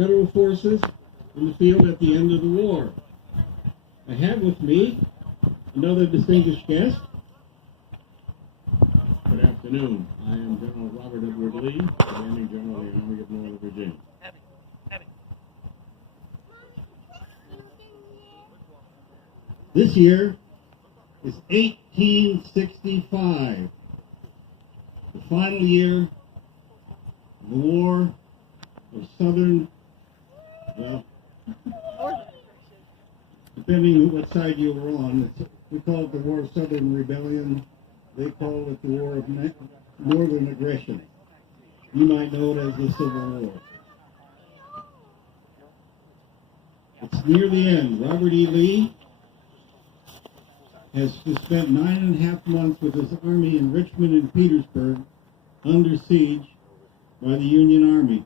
Federal forces in the field at the end of the war. I have with me another distinguished guest. Good afternoon. I am General Robert Edward Lee, Commanding General of the Army of Northern Virginia. This year is 1865, the final year of the War of Southern, well, depending on what side you were on, we call it the War of Southern Rebellion. They call it the War of Northern Aggression. You might know it as the Civil War. It's near the end. Robert E. Lee has spent 9.5 months with his army in Richmond and Petersburg under siege by the Union Army.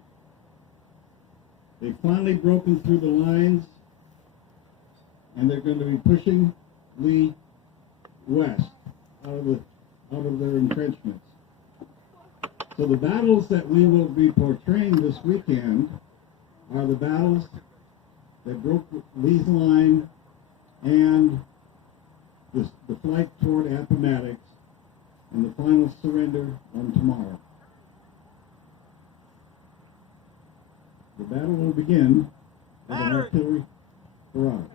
They've finally broken through the lines, and they're going to be pushing Lee west out of their entrenchments. So the battles that we will be portraying this weekend are the battles that broke Lee's line and the flight toward Appomattox and the final surrender on tomorrow. The battle will begin with an artillery barrage.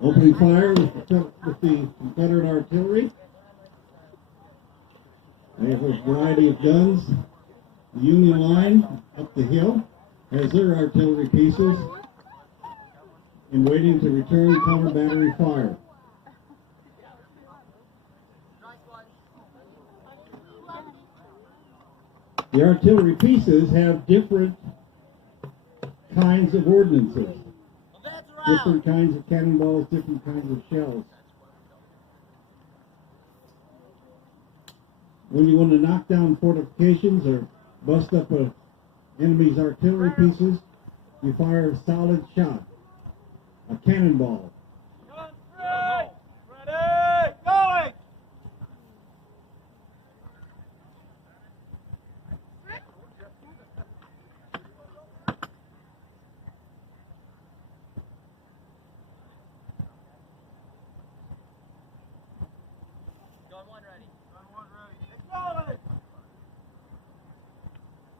Opening fire with the Confederate artillery. They have a variety of guns. The Union line up the hill has their artillery pieces in waiting to return counter battery fire. The artillery pieces have different kinds of ordnances. Different kinds of cannonballs, different kinds of shells. When you want to knock down fortifications or bust up an enemy's artillery pieces, you fire a solid shot, a cannonball. Ready, going!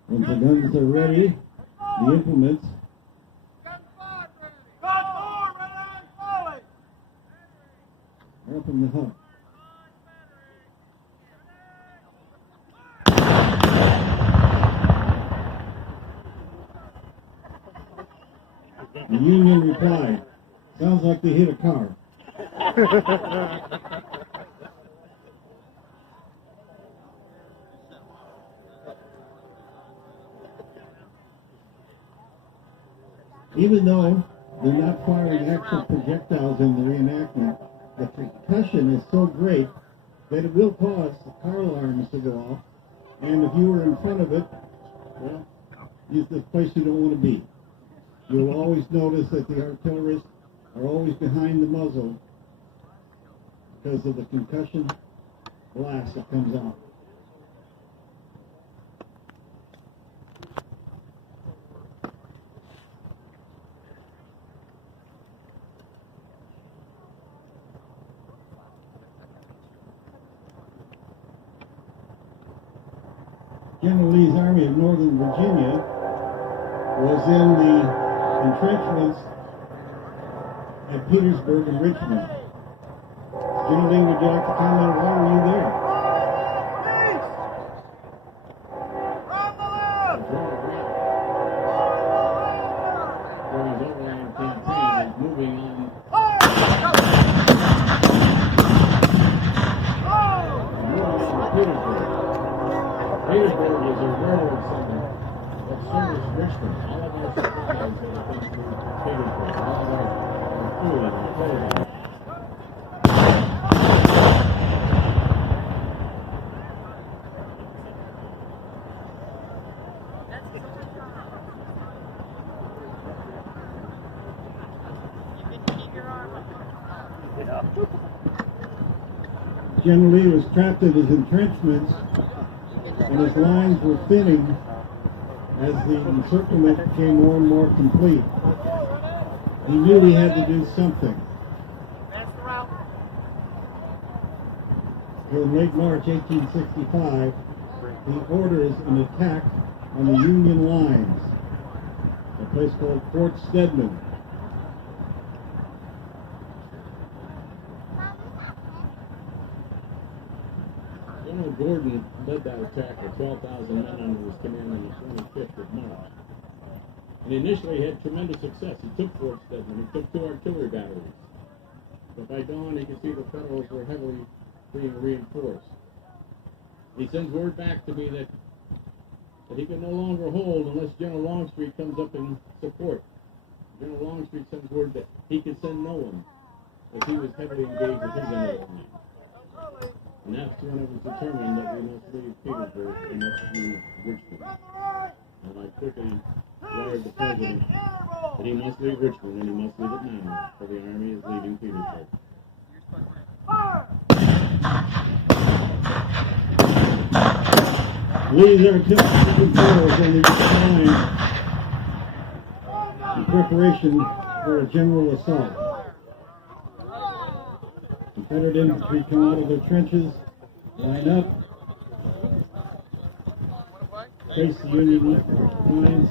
Once the guns are ready, the implements are up in the hub. The Union replied, "Sounds like they hit a car." Even though they're not firing actual projectiles in the reenactment, the concussion is so great that it will cause the car alarms to go off. And if you were in front of it, well, it's the place you don't want to be. You'll always notice that the artillerists are always behind the muzzle because of the concussion blast that comes out. General Lee's Army of Northern Virginia was in the entrenchments at Petersburg and Richmond. General Lee, would you like to comment? Why were you there? His overland campaign is moving on. Petersburg is a railroad center that serves Richmond. All of our supplies that come through Petersburg, all of our food and our clothing. General Lee was trapped in his entrenchments, and his lines were thinning as the encirclement became more and more complete. He knew he had to do something. In late March 1865, he orders an attack on the Union lines, a place called Fort Stedman. General Gordon led that attack with 12,000 men under his command on the 25th of March. And initially had tremendous success. He took Fort Stedman, he took 2 artillery batteries. But by dawn, he could see the Federals were heavily being reinforced. He sends word back to me that he can no longer hold unless General Longstreet comes up in support. General Longstreet sends word that he could send no one, as he was heavily engaged with his end of the line. And that's when it was determined that we must leave Petersburg and must leave Richmond. And I quickly wired the President that he must leave Richmond, and he must leave it now, for the Army is leaving Petersburg. Lee's artillery patrols only declined in preparation for a general assault. Confederate infantry come out of their trenches, line up, face the Union lines.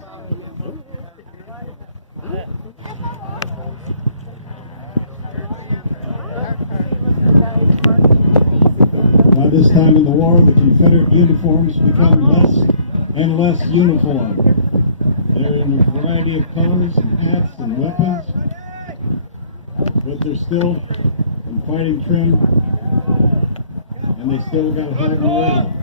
By this time in the war, the Confederate uniforms become less and less uniform. They're in a variety of colors and hats and weapons, but they're still in fighting trim, and they still got high morale.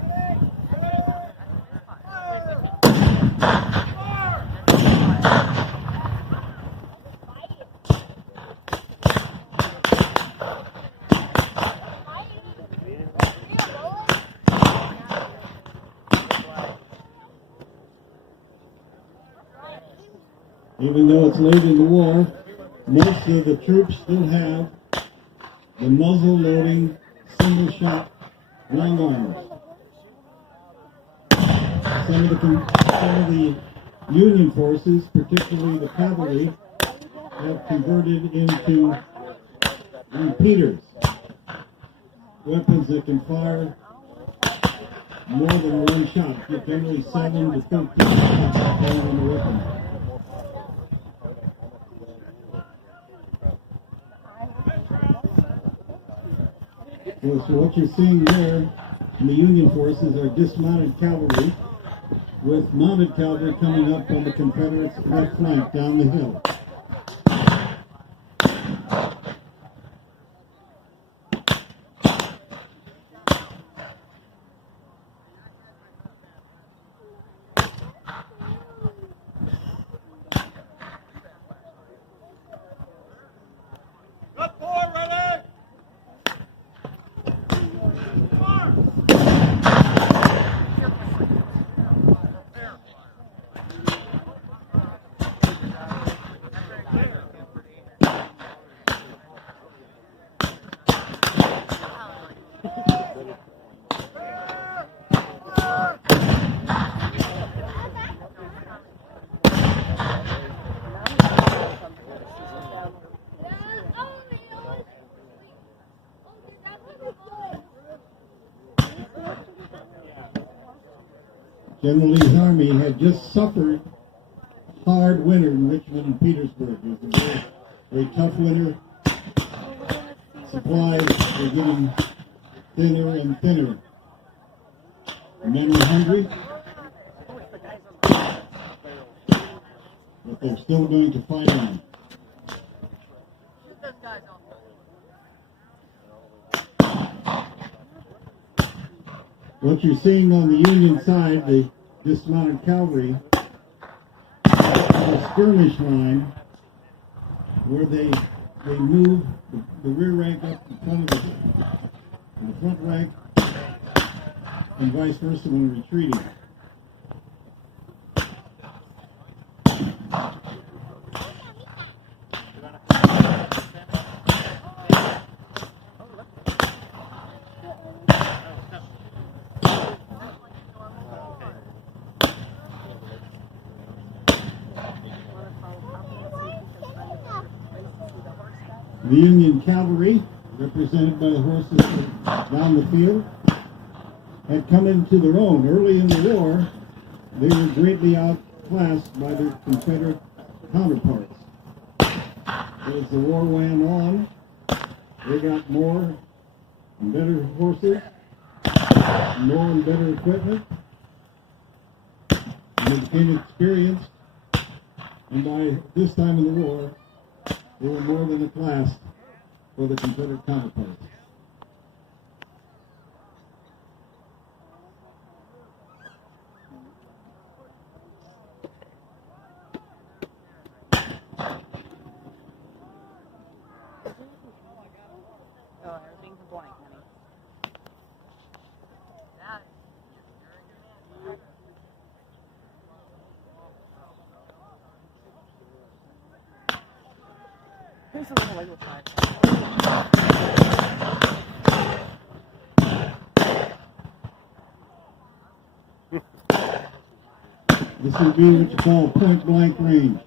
Even though it's late in the war, most of the troops still have the muzzle-loading, single-shot long arms. Some of the Union forces, particularly the cavalry, have converted into repeaters, weapons that can fire more than one shot, generally 7 to 13 shots going on the weapon. So what you're seeing there in the Union forces are dismounted cavalry, with mounted cavalry coming up on the Confederates' left flank down the hill. General Lee's army had just suffered a hard winter in Richmond and Petersburg. It was a very, very tough winter. Supplies were getting thinner and thinner. The men were hungry, but they're still going to fight on. What you're seeing on the Union side, the dismounted cavalry, a skirmish line where they move the rear rank up in front of the front rank, and vice versa when retreating. The Union cavalry, represented by the horses down the field, had come into their own. Early in the war, they were greatly outclassed by their Confederate counterparts. As the war went on, they got more and better horses, more and better equipment, and they became experienced. And by this time in the war, they were more than a class for the Confederate counterparts. Oh, everything's blank, honey. Here's a little Lego part. This would be what you call point blank range.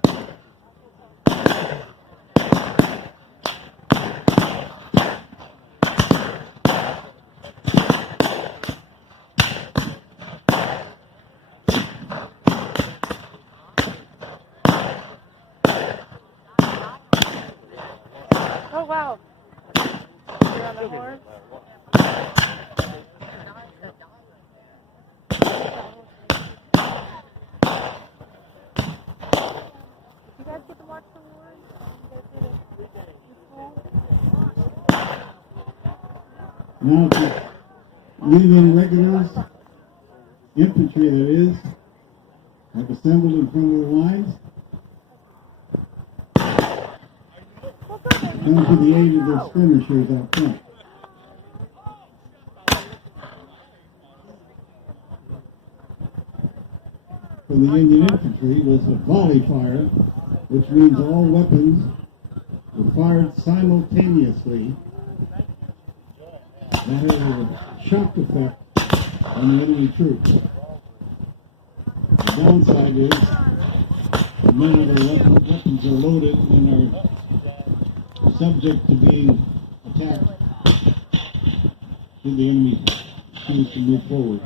Oh, wow. You're on the horse? Did you guys get to watch the war? Now to Union regulars, infantry that is, have assembled in front of the lines. Come to the aid of their skirmishers out front. For the Union infantry was a volley fire, which means all weapons were fired simultaneously. That had a shock effect on the enemy troops. The downside is the men of our weapons are loaded and are subject to being attacked should the enemy choose to move forward.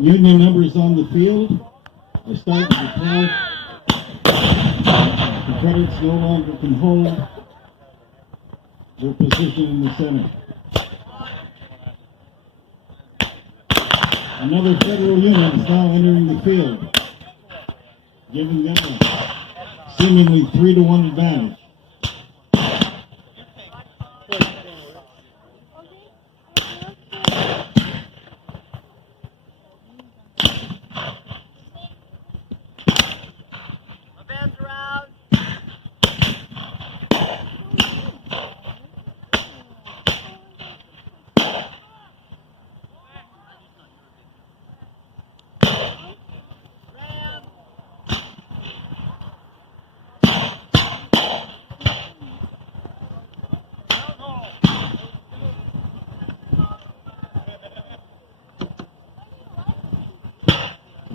Union numbers on the field are starting to fall. Confederates no longer can hold their position in the center. Another Federal unit is now entering the field, giving them a seemingly 3-to-1 advantage.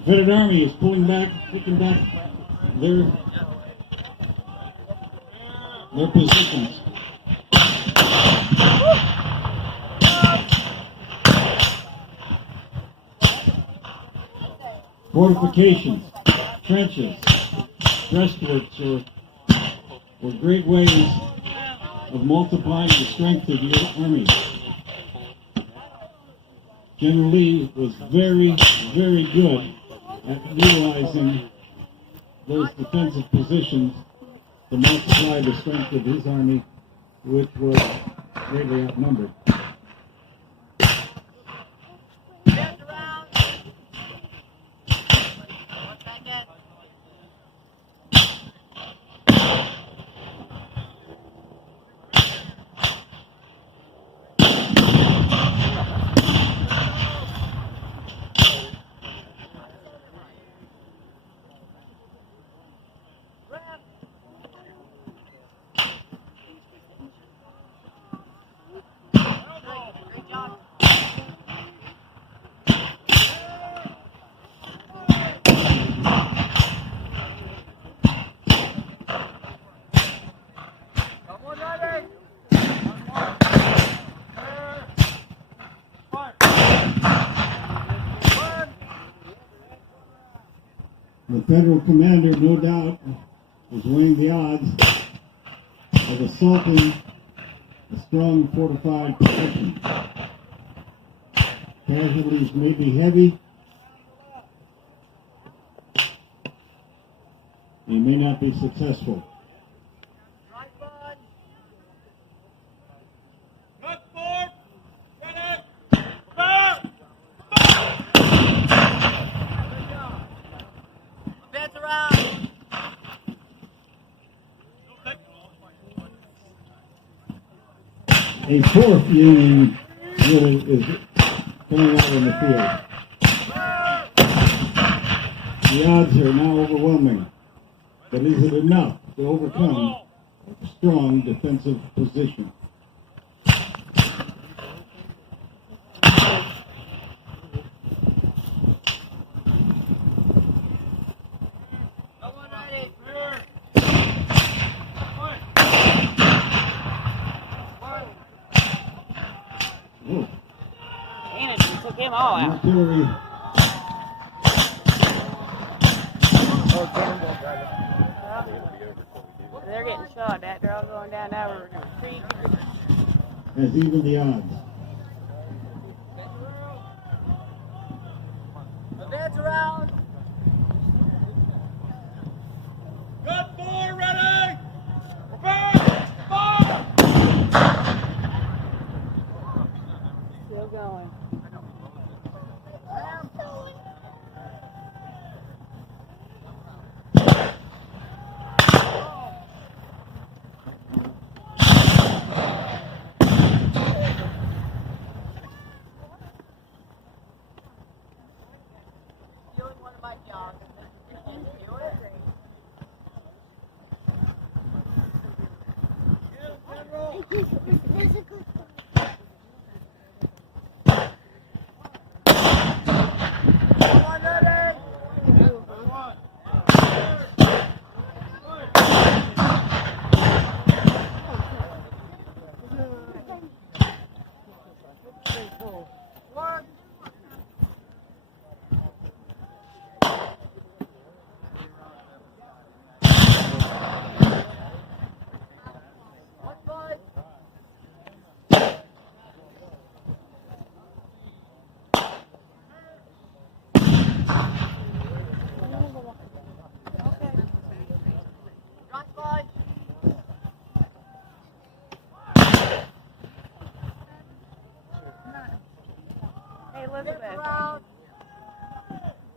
The Confederate Army is picking back their positions. Fortifications, trenches, breastworks were great ways of multiplying the strength of your army. General Lee was very, very good at utilizing those defensive positions to multiply the strength of his army, which was greatly outnumbered. The Federal commander, no doubt, is weighing the odds of assaulting a strong fortified position. Casualties may be heavy. And may not be successful. A fourth Union unit is coming out in the field. The odds are now overwhelming, but is it enough to overcome a strong defensive position? Took him all out. Artillery. They're getting shot at. They're all going down that river creek. Has even the odds. Advance around. Gun 4 ready. Prepare. Fire. Still going.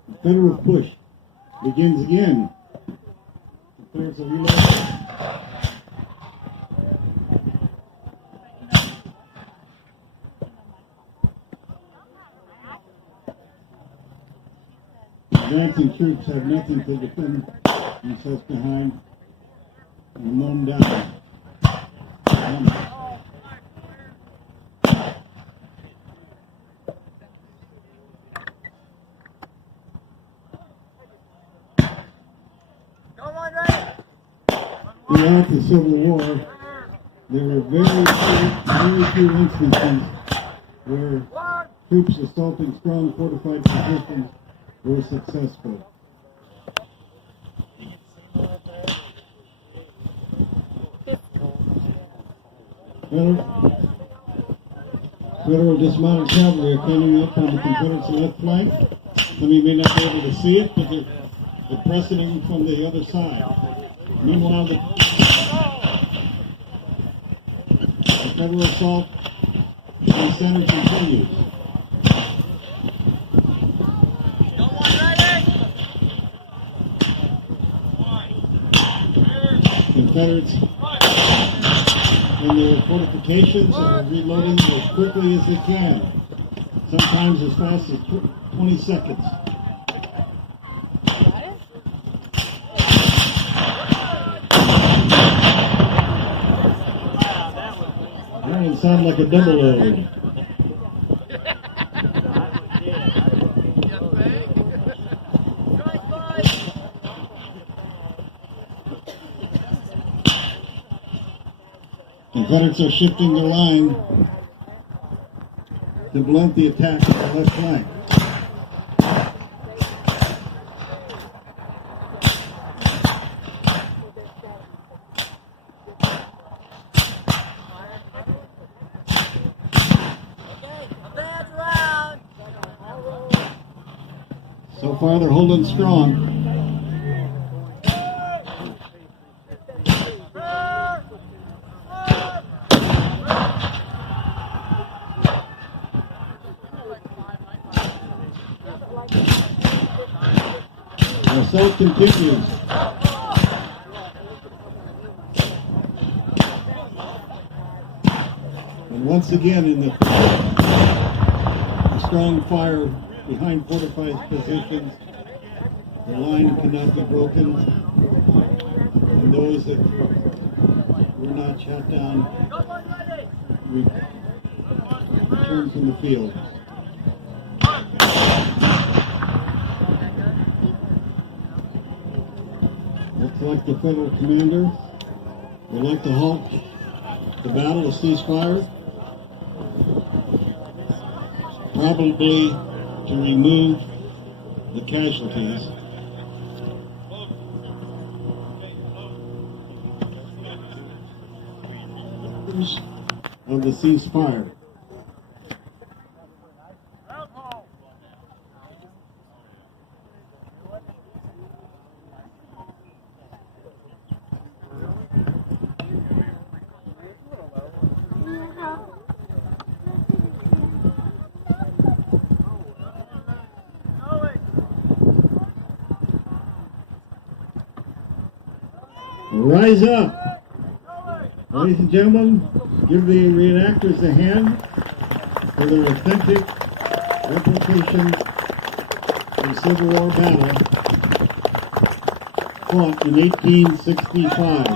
The Federal push begins again. Confederates are reloading. Advancing troops have nothing to defend themselves behind and are mown down. Throughout the Civil War, there were very few instances where troops assaulting strong fortified positions were successful. Federal dismounted cavalry are coming up on the Confederates' left flank. Some of you may not be able to see it, but they're pressing them from the other side. Meanwhile, the Federal assault in the center continues. Confederates in their fortifications are reloading as quickly as they can, sometimes as fast as 20 seconds. That didn't sound like a double load. Confederates are shifting their line to blunt the attack on the left flank. So far, they're holding strong. The assault continues. And once again, in the strong fire behind fortified positions, the line cannot be broken, and those that were not shot down return from the field. Looks like the federal commander would like to halt the battle, a ceasefire, probably to remove the casualties. Of the ceasefire. Rise up. Ladies and gentlemen, give the reenactors a hand for their authentic replication of the Civil War battle fought in 1865.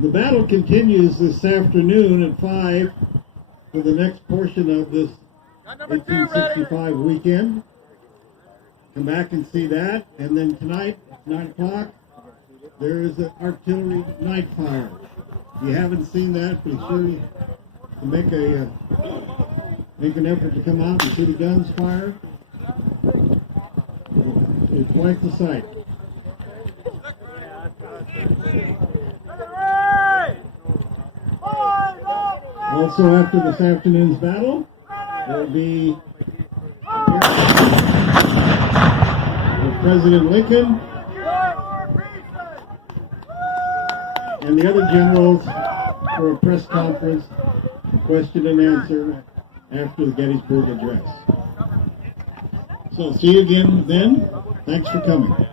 The battle continues this afternoon at 5 for the next portion of this 1865 weekend. Come back and see that. And then tonight, 9 o'clock, there is an artillery night fire. If you haven't seen that, be sure to make an effort to come out and see the guns fire. It's quite the sight. Also, after this afternoon's battle, there will be President Lincoln and the other generals for a press conference, question and answer after the Gettysburg Address. So see you again then. Thanks for coming.